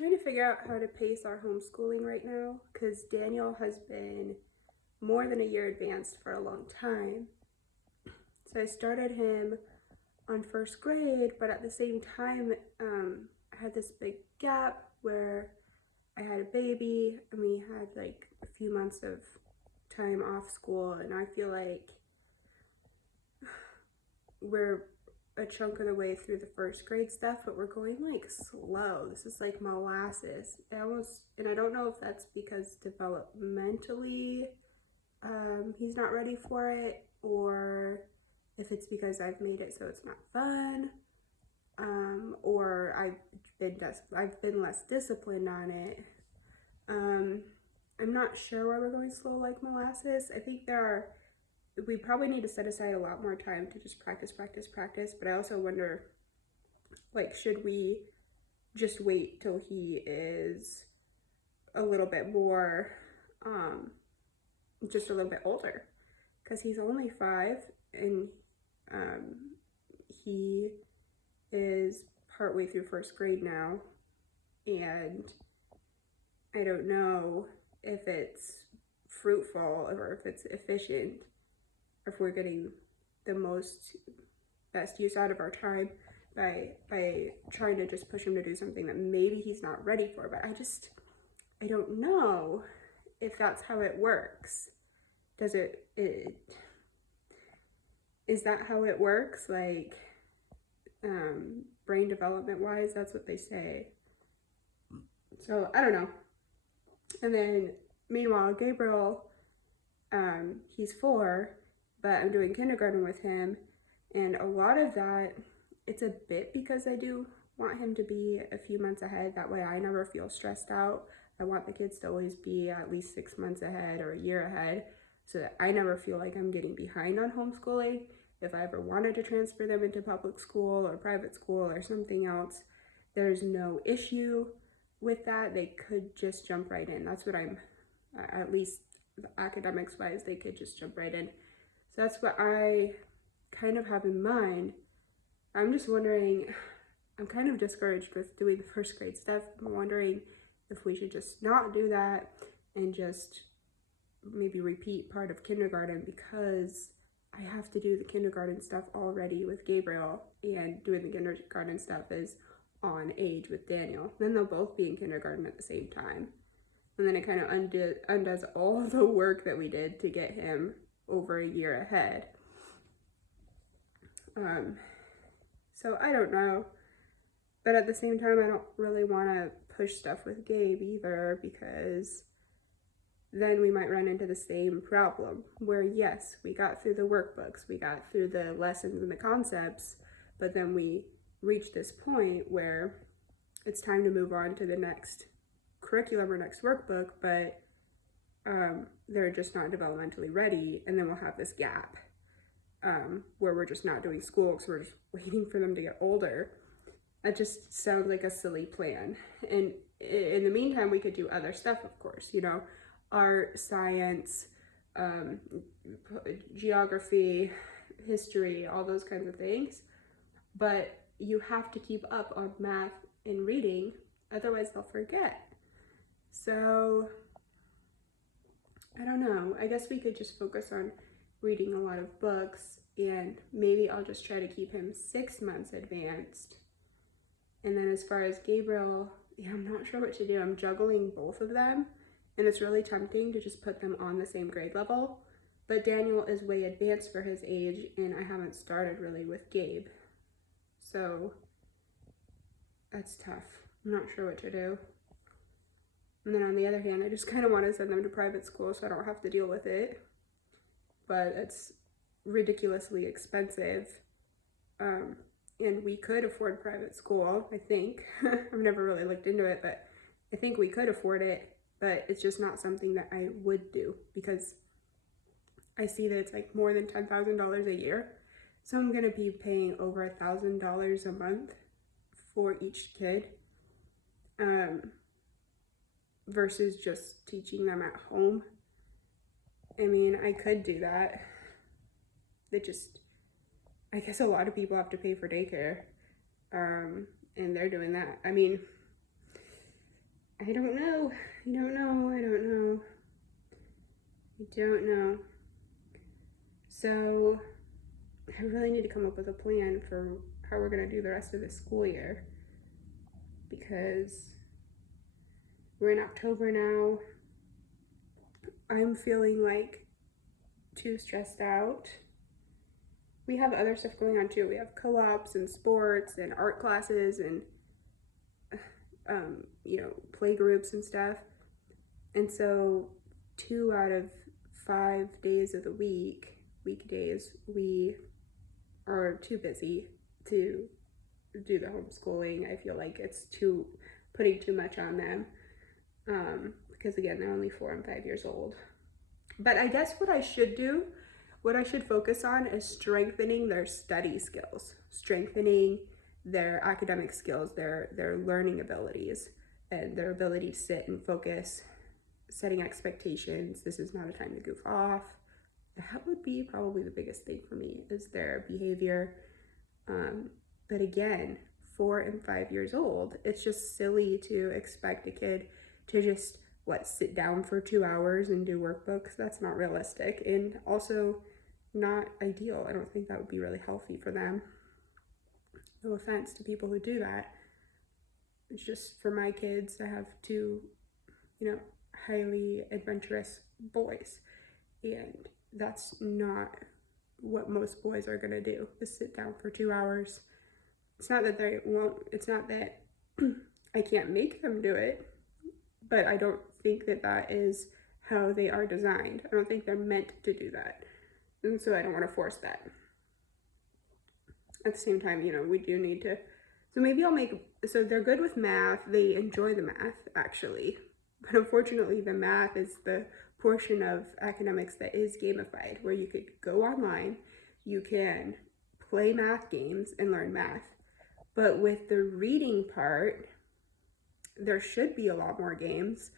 trying to figure out how to pace our homeschooling right now because Daniel has been more than a year advanced for a long time. So I started him on first grade, but at the same time, I had this big gap where I had a baby and we had like a few months of time off school, and I feel like we're a chunk of the way through the first grade stuff, but we're going like slow. This is like molasses. And I don't know if that's because developmentally he's not ready for it, or if it's because I've made it so it's not fun, or I've been less disciplined on it. I'm not sure why we're going slow like molasses. I think we probably need to set aside a lot more time to just practice, but I also wonder, like, should we just wait till he is a little bit more, just a little bit older? Because he's only 5, and he is partway through first grade now, and I don't know if it's fruitful or if it's efficient, if we're getting the best use out of our time by trying to just push him to do something that maybe he's not ready for. But I don't know if that's how it works. Is that how it works? Like, brain development wise, that's what they say. So I don't know. And then meanwhile, Gabriel, he's 4, but I'm doing kindergarten with him, and a lot of that, it's a bit because I do want him to be a few months ahead. That way I never feel stressed out. I want the kids to always be at least 6 months ahead or a year ahead, so that I never feel like I'm getting behind on homeschooling. If I ever wanted to transfer them into public school or private school or something else, there's no issue with that. They could just jump right in. That's what at least academics wise, they could just jump right in. So that's what I kind of have in mind. I'm just wondering, I'm kind of discouraged with doing the first grade stuff. I'm wondering if we should just not do that and just maybe repeat part of kindergarten, because I have to do the kindergarten stuff already with Gabriel, and doing the kindergarten stuff is on age with Daniel. Then they'll both be in kindergarten at the same time. And then it kind of undoes all the work that we did to get him over a year ahead. So I don't know. But at the same time, I don't really want to push stuff with Gabe either, because then we might run into the same problem where, yes, we got through the workbooks, we got through the lessons and the concepts, but then we reach this point where it's time to move on to the next curriculum or next workbook, but they're just not developmentally ready, and then we'll have this gap where we're just not doing school because we're just waiting for them to get older. That just sounds like a silly plan. And in the meantime, we could do other stuff, of course, art, science, geography, history, all those kinds of things. But you have to keep up on math and reading, otherwise they'll forget. So I don't know. I guess we could just focus on reading a lot of books, and maybe I'll just try to keep him 6 months advanced. And then as far as Gabriel, I'm not sure what to do. I'm juggling both of them, and it's really tempting to just put them on the same grade level. But Daniel is way advanced for his age, and I haven't started really with Gabe. So that's tough. I'm not sure what to do. And then on the other hand, I just kind of want to send them to private school so I don't have to deal with it. But it's ridiculously expensive. And we could afford private school, I think. I've never really looked into it, but I think we could afford it. But it's just not something that I would do, because I see that it's like more than $10,000 a year. So I'm going to be paying over $1,000 a month for each kid, versus just teaching them at home. I mean, I could do that. I guess a lot of people have to pay for daycare, and they're doing that. I mean, I don't know. I don't know. I don't know. I don't know. So I really need to come up with a plan for how we're going to do the rest of the school year, because we're in October now. I'm feeling like too stressed out. We have other stuff going on too. We have co-ops and sports and art classes and play groups and stuff. And so 2 out of 5 days of the weekdays, we are too busy to do the homeschooling. I feel like it's putting too much on them, because again, they're only 4 and 5 years old. But I guess what I should focus on is strengthening their study skills, strengthening their academic skills, their learning abilities, and their ability to sit and focus, setting expectations. This is not a time to goof off. That would be probably the biggest thing for me, is their behavior. But again, 4 and 5 years old, it's just silly to expect a kid to just sit down for 2 hours and do workbooks. That's not realistic, and also not ideal. I don't think that would be really healthy for them. No offense to people who do that. It's just, for my kids, I have 2, highly adventurous boys, and that's not what most boys are gonna do, is sit down for 2 hours. It's not that they won't, it's not that I can't make them do it, but I don't think that that is how they are designed. I don't think they're meant to do that. And so I don't want to force that. At the same time, we do need to, so maybe so they're good with math. They enjoy the math, actually. But unfortunately, the math is the portion of academics that is gamified, where you could go online, you can play math games and learn math. But with the reading part, there should be a lot more games.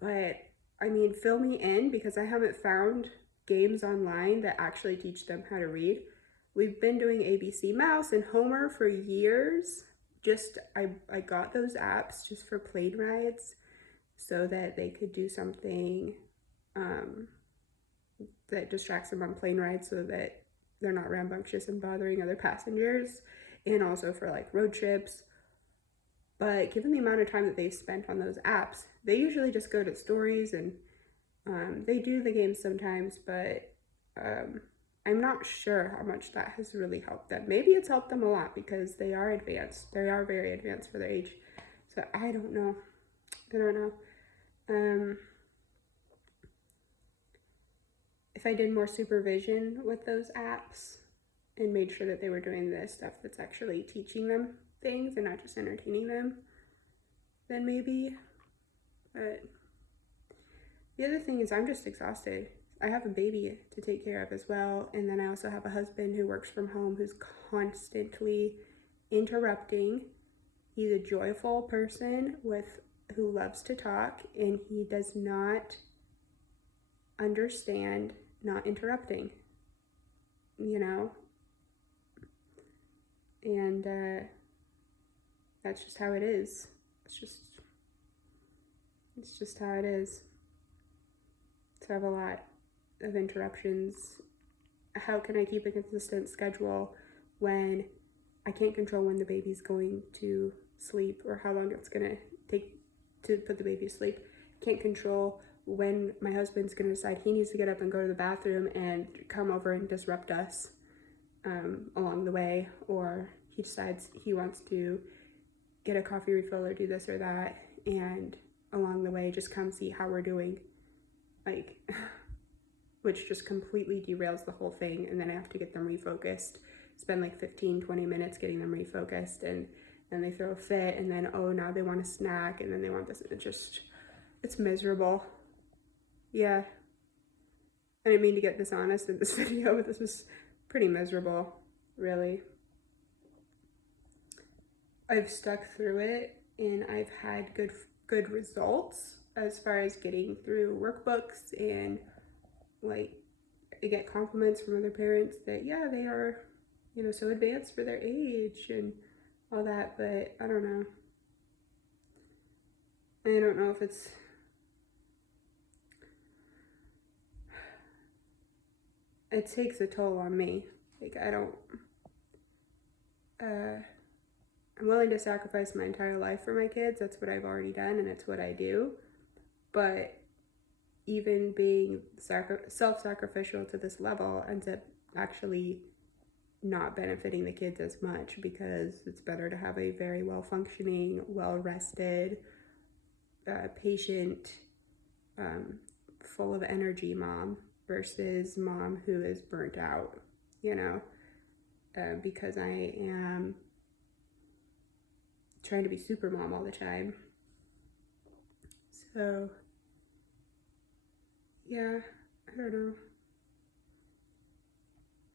But I mean, fill me in, because I haven't found games online that actually teach them how to read. We've been doing ABC Mouse and Homer for years. I got those apps just for plane rides, so that they could do something that distracts them on plane rides, so that they're not rambunctious and bothering other passengers, and also for road trips. But given the amount of time that they've spent on those apps, they usually just go to stories, and they do the games sometimes, but I'm not sure how much that has really helped them. Maybe it's helped them a lot, because they are advanced. They are very advanced for their age. So I don't know. If I did more supervision with those apps and made sure that they were doing the stuff that's actually teaching them things and not just entertaining them, then maybe. But the other thing is, I'm just exhausted. I have a baby to take care of as well, and then I also have a husband who works from home, who's constantly interrupting. He's a joyful person who loves to talk, and he does not understand not interrupting, and that's just how it is. It's just how it is. To have a lot of interruptions. How can I keep a consistent schedule when I can't control when the baby's going to sleep, or how long it's gonna take to put the baby to sleep? Can't control when my husband's gonna decide he needs to get up and go to the bathroom and come over and disrupt us along the way, or he decides he wants to get a coffee refill or do this or that, and along the way just come see how we're doing, which just completely derails the whole thing. And then I have to get them refocused, spend 15-20 minutes getting them refocused, and then they throw a fit, and then now they want a snack, and then they want this. It's miserable. Yeah, I didn't mean to get dishonest in this video, but this was pretty miserable, really. I've stuck through it, and I've had good results as far as getting through workbooks, and I get compliments from other parents that, yeah, they are, so advanced for their age and all that. But I don't know. I don't know if it takes a toll on me. Like, I don't, I'm willing to sacrifice my entire life for my kids. That's what I've already done, and it's what I do. But even being self-sacrificial to this level ends up actually not benefiting the kids as much, because it's better to have a very well-functioning, well-rested, patient, full of energy mom versus mom who is burnt out, you know, because I am trying to be super mom all the time. So yeah, I don't know.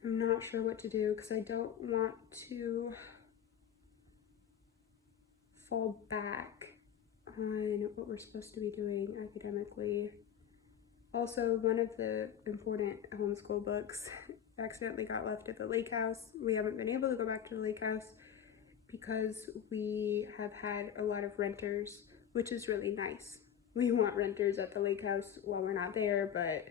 I'm not sure what to do, because I don't want to fall back on what we're supposed to be doing academically. Also, one of the important homeschool books accidentally got left at the lake house. We haven't been able to go back to the lake house because we have had a lot of renters, which is really nice. We want renters at the lake house while we're not there, but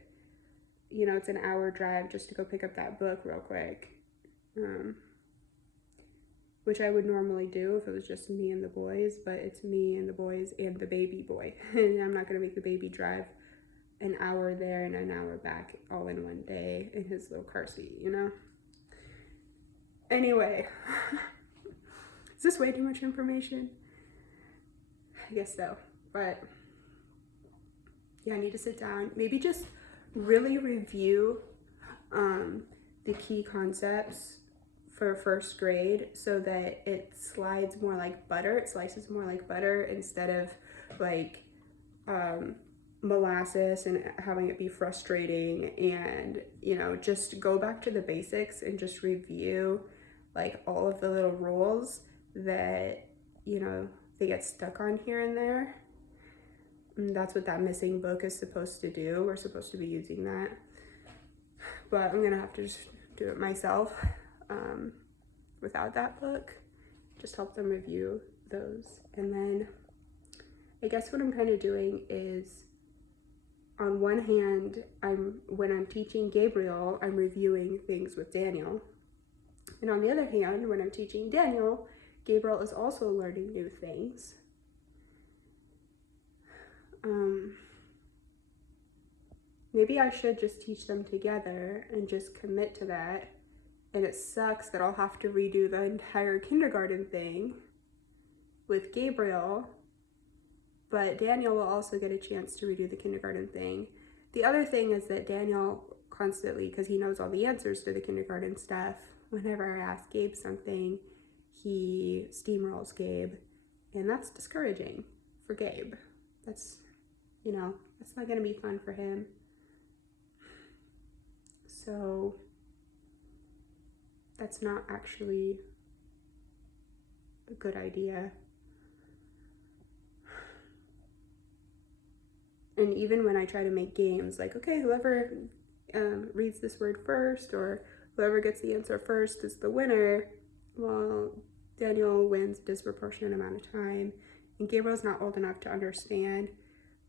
you know, it's an hour drive just to go pick up that book real quick, which I would normally do if it was just me and the boys, but it's me and the boys and the baby boy, and I'm not gonna make the baby drive an hour there and an hour back all in one day in his little car seat, you know? Anyway, is this way too much information? I guess so, but yeah, I need to sit down, maybe just really review the key concepts for first grade so that it slides more like butter, it slices more like butter instead of like molasses and having it be frustrating. And you know, just go back to the basics and just review like all of the little rules that, you know, they get stuck on here and there. And that's what that missing book is supposed to do. We're supposed to be using that, but I'm gonna have to just do it myself without that book. Just help them review those. And then I guess what I'm kind of doing is, on one hand, when I'm teaching Gabriel, I'm reviewing things with Daniel. And on the other hand, when I'm teaching Daniel, Gabriel is also learning new things. Maybe I should just teach them together and just commit to that. And it sucks that I'll have to redo the entire kindergarten thing with Gabriel, but Daniel will also get a chance to redo the kindergarten thing. The other thing is that Daniel constantly, because he knows all the answers to the kindergarten stuff, whenever I ask Gabe something, he steamrolls Gabe, and that's discouraging for Gabe. That's, you know, that's not gonna be fun for him. So that's not actually a good idea. And even when I try to make games, like, okay, whoever reads this word first, or whoever gets the answer first is the winner, well, Daniel wins a disproportionate amount of time, and Gabriel's not old enough to understand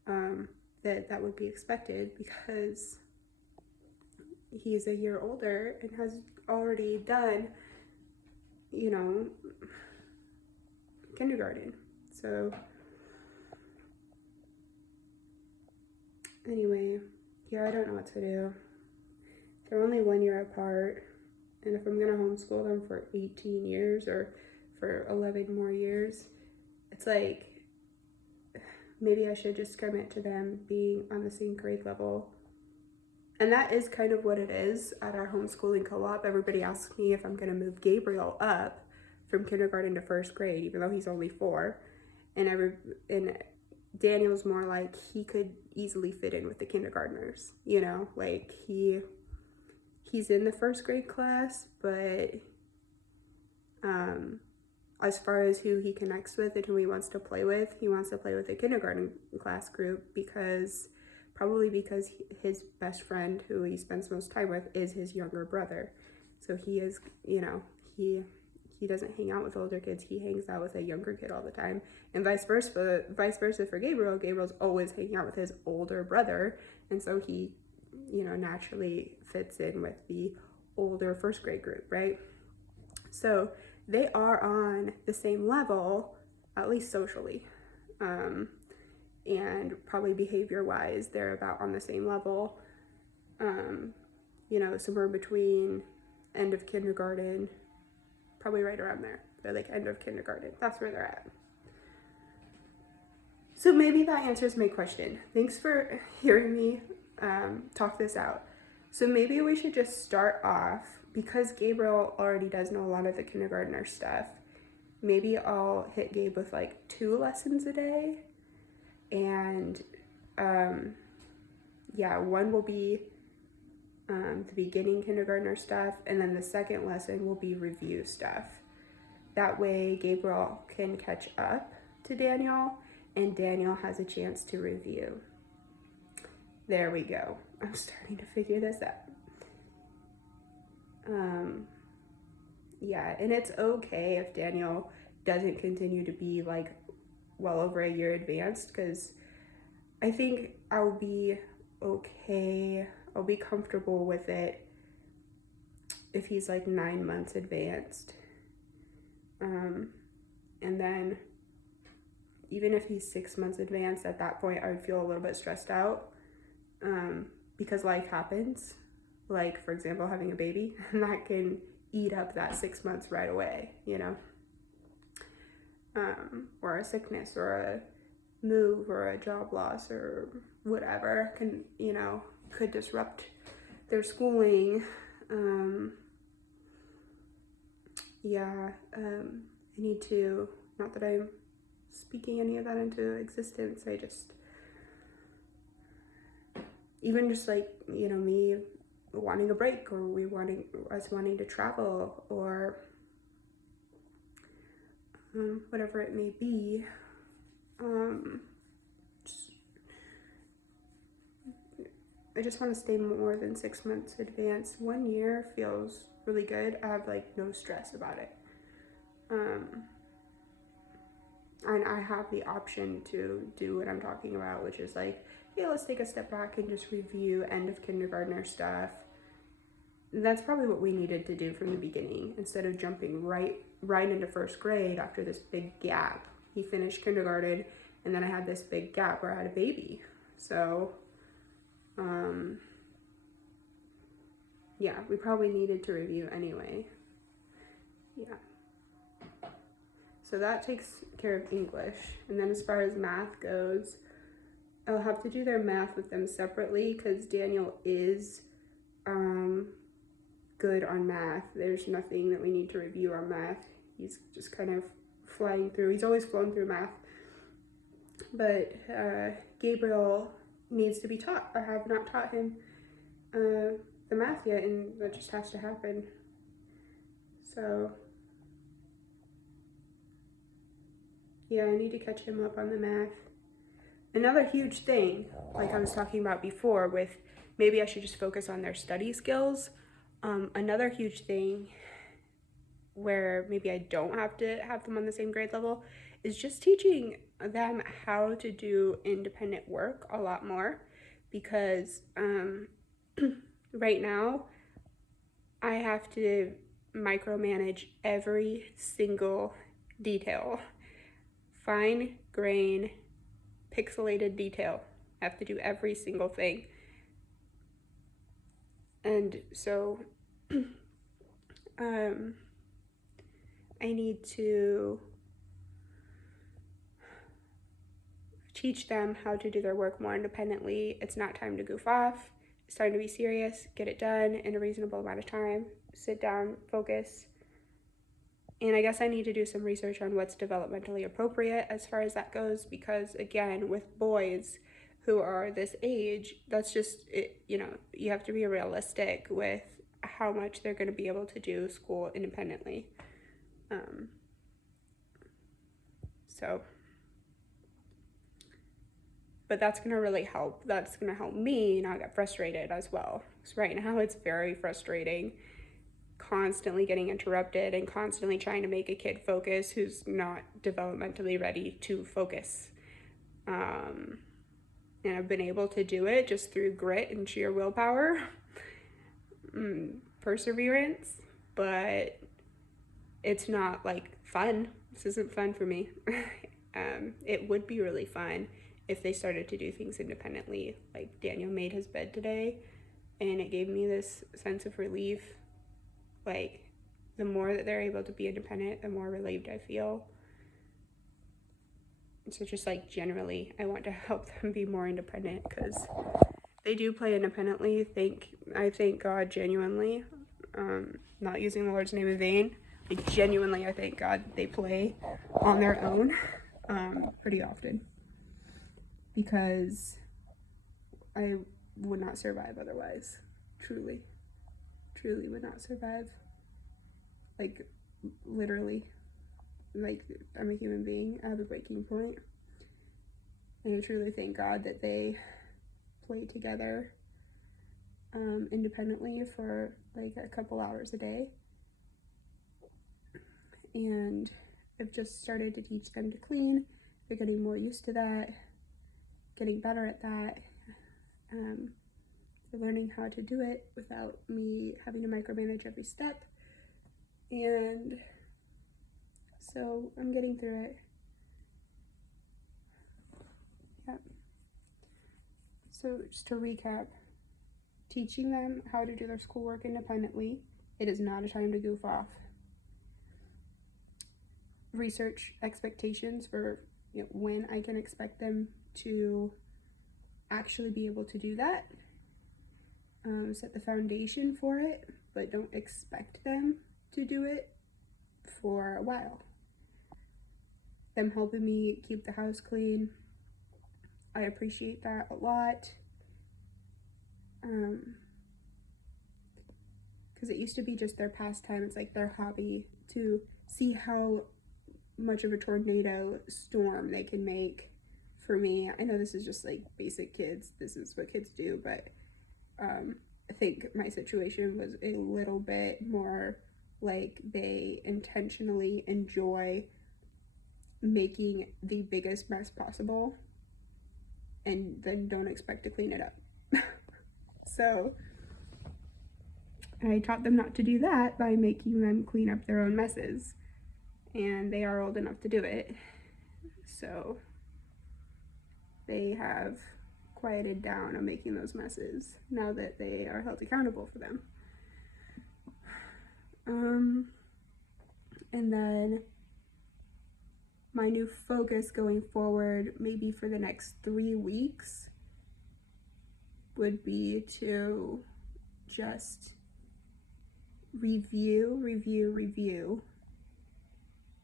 that would be expected, because he's a year older and has already done, you know, kindergarten. So anyway, yeah, I don't know what to do. They're only 1 year apart, and if I'm gonna homeschool them for 18 years or for 11 more years, it's like, maybe I should just commit to them being on the same grade level. And that is kind of what it is at our homeschooling co-op. Everybody asks me if I'm gonna move Gabriel up from kindergarten to first grade, even though he's only 4. And Daniel's more like, he could easily fit in with the kindergartners, you know, like he's in the first grade class, but as far as who he connects with and who he wants to play with, he wants to play with the kindergarten class group, probably because his best friend, who he spends most time with, is his younger brother. So he is, you know, he he doesn't hang out with older kids. He hangs out with a younger kid all the time, and vice versa. Vice versa for Gabriel. Gabriel's always hanging out with his older brother, and so he, naturally fits in with the older first grade group, right? So they are on the same level, at least socially, and probably behavior-wise, they're about on the same level. Somewhere between end of kindergarten, probably right around there. They're like end of kindergarten. That's where they're at. So maybe that answers my question. Thanks for hearing me talk this out. So maybe we should just start off, because Gabriel already does know a lot of the kindergartner stuff. Maybe I'll hit Gabe with like 2 lessons a day. And one will be the beginning kindergartner stuff, and then the second lesson will be review stuff. That way Gabriel can catch up to Daniel, and Daniel has a chance to review. There we go. I'm starting to figure this out. And it's okay if Daniel doesn't continue to be like well over a year advanced, because I think I'll be okay. I'll be comfortable with it if he's like 9 months advanced. And then even if he's 6 months advanced, at that point I would feel a little bit stressed out, because life happens. Like, for example, having a baby, and that can eat up that 6 months right away, or a sickness, or a move, or a job loss, or whatever can, could disrupt their schooling. I need to, not that I'm speaking any of that into existence, I just, even just like, me wanting a break, or us wanting to travel, or whatever it may be, I just want to stay more than 6 months advanced. 1 year feels really good. I have like no stress about it. And I have the option to do what I'm talking about, which is like, hey, let's take a step back and just review end of kindergartner stuff. That's probably what we needed to do from the beginning, instead of jumping right into first grade after this big gap. He finished kindergarten, and then I had this big gap where I had a baby. So we probably needed to review anyway. So that takes care of English. And then as far as math goes, I'll have to do their math with them separately, because Daniel is good on math. There's nothing that we need to review on math. He's just kind of flying through. He's always flown through math. But Gabriel needs to be taught. I have not taught him the math yet, and that just has to happen. So I need to catch him up on the math. Another huge thing, like I was talking about before, with maybe I should just focus on their study skills. Another huge thing where maybe I don't have to have them on the same grade level is just teaching them how to do independent work a lot more, because right now I have to micromanage every single detail. Fine grain, pixelated detail. I have to do every single thing. And so I need to teach them how to do their work more independently. It's not time to goof off. It's time to be serious, get it done in a reasonable amount of time, sit down, focus. And I guess I need to do some research on what's developmentally appropriate as far as that goes, because again, with boys who are this age, that's just it, you have to be realistic with how much they're going to be able to do school independently. But that's going to really help. That's going to help me not get frustrated as well. Because right now it's very frustrating constantly getting interrupted and constantly trying to make a kid focus who's not developmentally ready to focus. And I've been able to do it just through grit and sheer willpower, perseverance, but it's not like fun. This isn't fun for me. It would be really fun if they started to do things independently. Like Daniel made his bed today and it gave me this sense of relief. Like the more that they're able to be independent, the more relieved I feel. So just like generally, I want to help them be more independent because they do play independently. I thank God genuinely, not using the Lord's name in vain. Like genuinely, I thank God they play on their own pretty often because I would not survive otherwise. Truly would not survive. Like literally. Like, I'm a human being. I have a breaking point. And I truly thank God that they play together independently for like a couple hours a day. And I've just started to teach them to clean. They're getting more used to that, getting better at that. They're learning how to do it without me having to micromanage every step. And so I'm getting through it. Yeah. So just to recap, teaching them how to do their schoolwork independently. It is not a time to goof off. Research expectations for when I can expect them to actually be able to do that. Set the foundation for it, but don't expect them to do it for a while. Them helping me keep the house clean, I appreciate that a lot. Because it used to be just their pastime. It's like their hobby to see how much of a tornado storm they can make for me. I know this is just like basic kids. This is what kids do, but I think my situation was a little bit more like they intentionally enjoy making the biggest mess possible and then don't expect to clean it up. So I taught them not to do that by making them clean up their own messes, and they are old enough to do it, so they have quieted down on making those messes now that they are held accountable for them. And then my new focus going forward, maybe for the next 3 weeks, would be to just review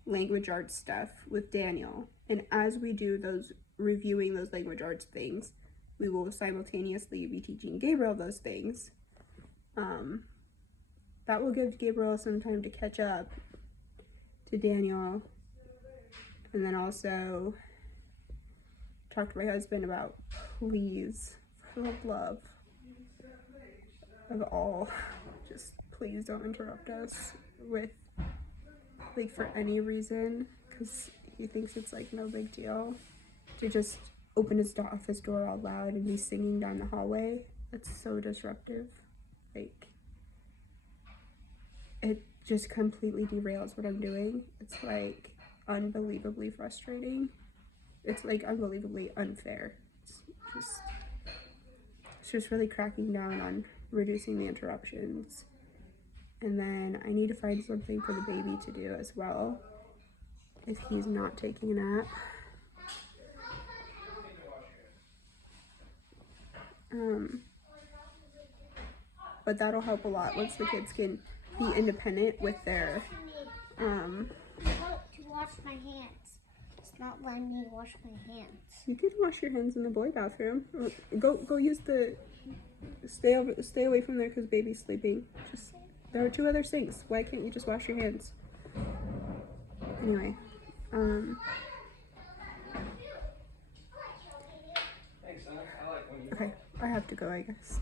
language arts stuff with Daniel. And as we do those reviewing those language arts things, we will simultaneously be teaching Gabriel those things. That will give Gabriel some time to catch up to Daniel. And then also talk to my husband about, please, for the love of all, just please don't interrupt us with, like, for any reason, because he thinks it's like no big deal to just open his office door out loud and be singing down the hallway. That's so disruptive. Like, it just completely derails what I'm doing. It's like unbelievably frustrating. It's like unbelievably unfair. It's just really cracking down on reducing the interruptions. And then I need to find something for the baby to do as well if he's not taking a nap. But that'll help a lot once the kids can be independent with their to wash my hands. It's not letting me wash my hands. You can wash your hands in the boy bathroom. Go use the stay away from there because baby's sleeping. There are 2 other sinks. Why can't you just wash your hands? Anyway, okay, I have to go, I guess.